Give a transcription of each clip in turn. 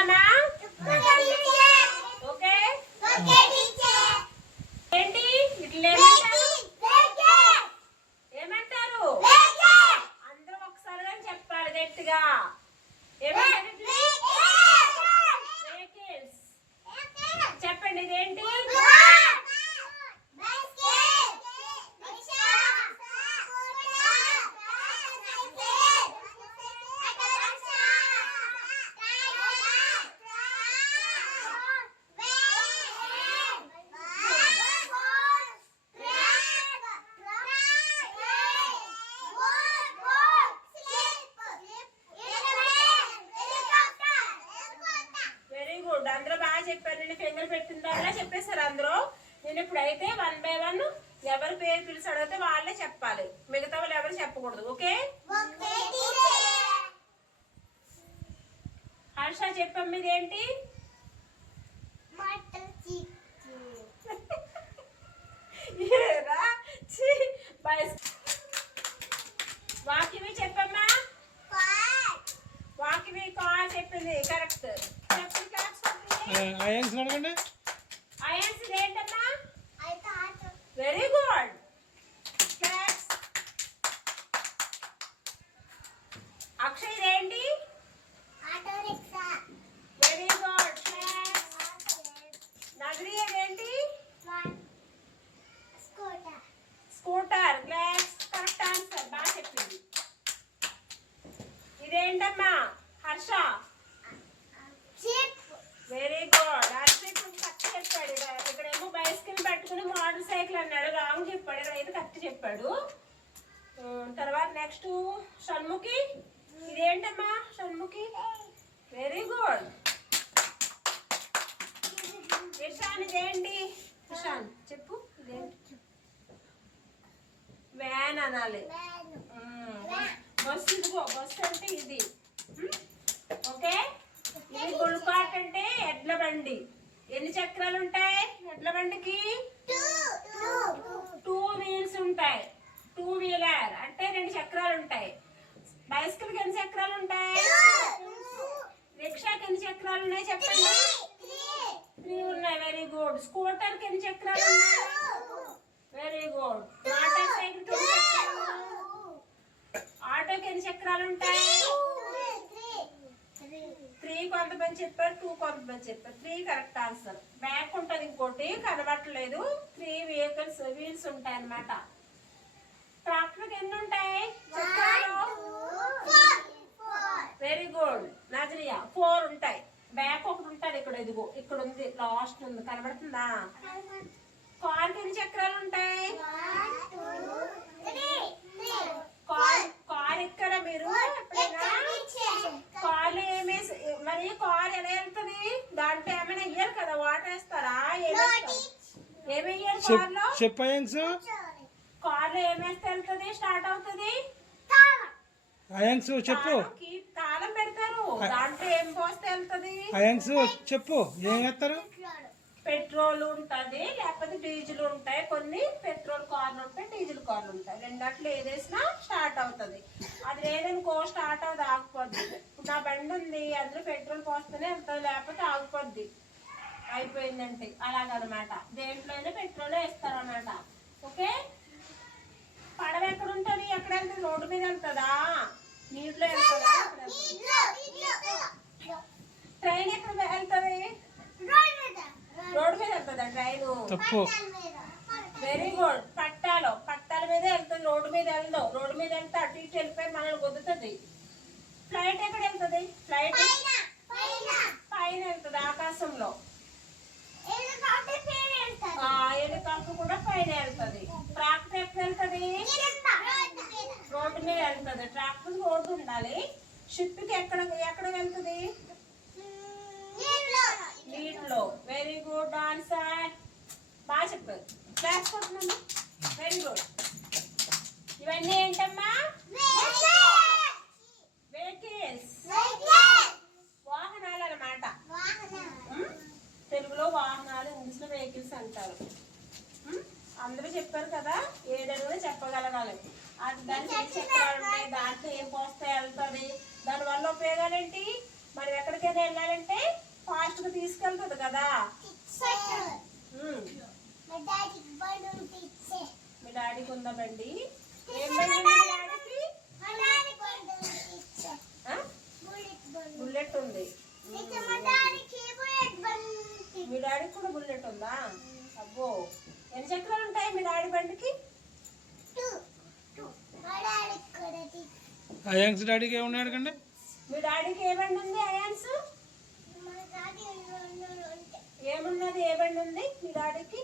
చెప్తున్నామా? Okay ఏంటి ఇట్లా ఏమంటారు? అందరూ ఒకసారిగా చెప్పాలి గట్టిగా. చెప్పండి ఇదేంటి? అందరూ బాగా చెప్పారు. నేను ఫింగర్ పెట్టిందా చెప్పేశారు అందరూ. నేను ఇప్పుడైతే 1 by 1 ఎవరి పేరు పిలిచి అడిగితే వాళ్ళే చెప్పాలి, మిగతా వాళ్ళు ఎవరు చెప్పకూడదు. ఓకే? హర్ష చెప్పమ్మ ఇదేంటి? వాకివి చెప్పమ్మా. వాకివి కార్ చెప్పింది కరెక్ట్. అడగండి. ఏంటమ్మా? Very good. అక్షయ్ ఇదేంటి? Very good. నగరి ఇదేంటి? స్కూటర్. Correct answer. బాగా చెప్పింది. ఇదేంటమ్మా Harsha? Very good. Harshit correct చెప్పాడు. ఇక్కడేమో బైసికల్ పెట్టుకుని మోటార్ సైకిల్ అన్నాడు, రాంగ్ చెప్పాడు. ఇక్కడైతే కరెక్ట్ చెప్పాడు. తర్వాత నెక్స్ట్ షణ్ముఖి. ఇదేంటమ్మా షణ్ముఖి? Very good. ఇషాన్ ఇదేంటి? ఇషాన్ చెప్పు ఇదేంటి? వ్యాన్ అనాలి. బస్సు. ఇదిగో బస్సు అంటే ఇది. ఓకే? ఇది గుల్పాట్ అంటే ఎడ్ల బండి. ఎన్ని చక్రాలు ఉంటాయి ఎడ్ల బండికి? 2 wheels ఉంటాయి. 2 wheeler అంటే 2 చక్రాలు ఉంటాయి. బైసికల్ కి ఎన్ని చక్రాలు ఉంటాయి? రిక్షాకి ఎన్ని చక్రాలు ఉన్నాయి చెప్పండి? 3 ఉన్నాయి. Very good. స్కూటర్ కి ఎన్ని చక్రాలు ఉన్నాయి? Very good. మోటార్ సైకిల్ కి ఎన్ని చక్రాలు? ఆటోకి ఎన్ని చక్రాలు ఉంటాయి? 3 కొంతమంది చెప్పారు, 2 కొంతమంది చెప్పారు. 3 కరెక్ట్ ఆన్సర్. బ్యాక్ ఉంటుంది, ఇంకోటి కనబట్టలేదు. 3 వీల్స్ ఉంటాయి అన్నమాట. ట్రాక్టర్ ఎన్ని ఉంటాయి చక్రాలు? Very good Nazriya. 4 ఉంటాయి. బ్యాక్ ఒకటి ఉంటుంది. ఇక్కడ ఇదిగో ఇక్కడ ఉంది, లాస్ట్ ఉంది, కనబడుతుందా? కార్ ఎన్ని చక్రాలు ఉంటాయి? కార్ ఎక్కడ మీరు ఎప్పుడైనా? కార్లు ఏమేసి మరి కార్ ఎలా వెళ్తుంది? దాంట్లో ఏమైనా ఇయ్యారు కదా, వాటర్ వేస్తారా? ఏమేయ్యారు కార్లో? కార్లో ఏమేస్తే వెళ్తుంది, స్టార్ట్ అవుతుంది? చెప్పు. తాళం పెడతారు. దాంట్లో ఏం పోస్తే వెళ్తుంది? చెప్పు. ఏం చేస్తారు? పెట్రోల్ ఉంటది, లేకపోతే డీజిల్ ఉంటాయి. కొన్ని పెట్రోల్ కార్లు ఉంటాయి, డీజిల్ కార్లు ఉంటాయి. రెండట్లు ఏదేసినా స్టార్ట్ అవుతుంది. అది లేదనుకో స్టార్ట్ అవుతుంది, ఆగిపోద్ది. నా బండి ఉంది, అందులో పెట్రోల్ పోస్తేనే వెళ్తుంది, లేకపోతే ఆగిపోద్ది. అయిపోయిందంటే అలాగనమాట. దేంట్లో అయినా పెట్రోల్ వేస్తారన్నమాట. ఓకే? పడవ ఎక్కడ ఉంటుంది? ఎక్కడ వెళ్తుంది? రోడ్డు మీద వెళ్తుందా? నీటిలో వెళ్తుందా? ట్రైన్ ఎక్కడ వెళ్తుంది? రోడ్డు మీద వెళ్తుందా ట్రైన్? Very good. పట్టాల మీద వెళ్తుంది, రోడ్డు మీద వెళ్దాం. రోడ్డు మీద వెళ్తే అటు ఇటు వెళ్ళిపోయి మనల్ని గుద్దుతుంది. ఫ్లైట్ ఎక్కడ వెళ్తుంది? ఫ్లైట్ పైన వెళ్తుంది, ఆకాశంలో. హెలికాప్టర్ కూడా పైన వెళ్తుంది. ట్రాక్టర్ ఎక్కడ వెళ్తుంది? రోడ్డు మీద వెళ్తుంది. ట్రాక్టర్ రోడ్డు ఉండాలి. షిప్ కి ఎక్కడ వెళ్తుంది? నీటిలో. Very good answer. బాగా చెప్పారు. క్లాస్ కొట్టున్నాను. Very good. ఇవన్నీ ఏంటమ్మా? వెహికల్స్, వాహనాలు అన్నమాట. తెలుగులో వాహనాలు, ఇంగ్లీష్ లో వెహికల్స్ అంటారు. అందరూ చెప్పారు కదా, ఏదైనా చెప్పగలగాలి. అది దానికి చక్రాలు ఉంటాయి, దాంట్లో ఏం పోస్తే వెళ్తుంది, దానివల్ల ఉపయోగాలు ఏంటి? మనం ఎక్కడికైనా వెళ్ళాలంటే ఫాస్ట్ గా తీసుకెళ్తుంది కదా. ఉమ్. మీ డాడీకి ఉందా బండి? ఏం బండి ఉంది మీ డాడీకి? ఆ? బుల్లెట్ ఉంది. మీ డాడీకి కూడా బుల్లెట్ ఉందా? అబ్బో, ఎన్ని చక్రాలు ఉంటాయి మీ డాడీ బండికి? అయాంక్స్ డాడీకి ఏమన్నా అడగండి. మీ డాడీకి ఏ బండి ఉంది అయాన్స్? ఏమున్నది? ఏ బండి ఉంది మీ డాడీకి?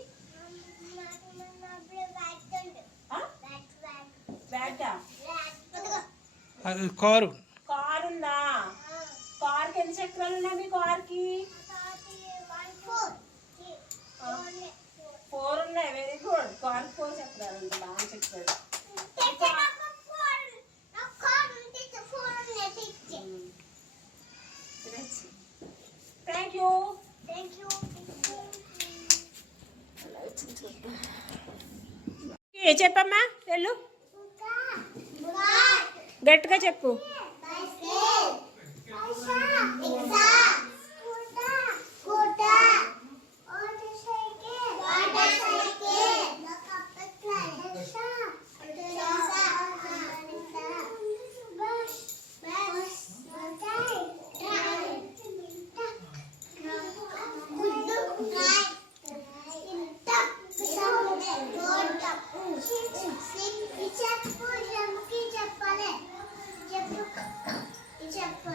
బ్యాటా? అది కారు. కారు ఉందా? కార్కి ఎన్ని చక్రాలు ఉన్నాయి మీ కార్కి? 4 ఉన్నాయి. Very good. కార్కి 4 చక్రాలు ఉంది. బాగా చెప్పాడు. Thank you. చెప్పమ్మా, వెళ్ళు. గట్టిగా చెప్పు. చెప్పు.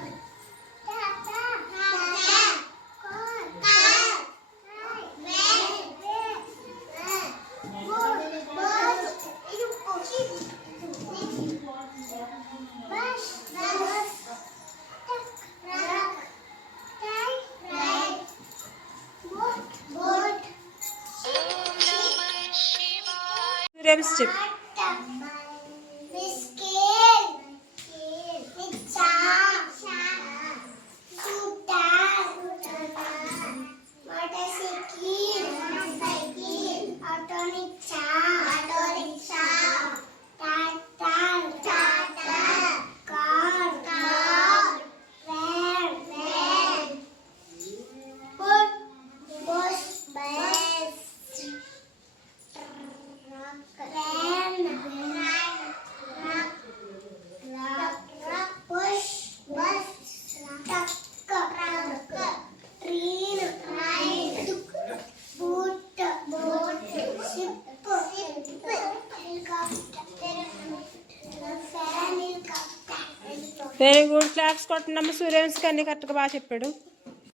Very good. క్లాప్స్ కొట్టండి. సూర్యవంశీ అన్ని కరెక్ట్గా బాగా చెప్పాడు.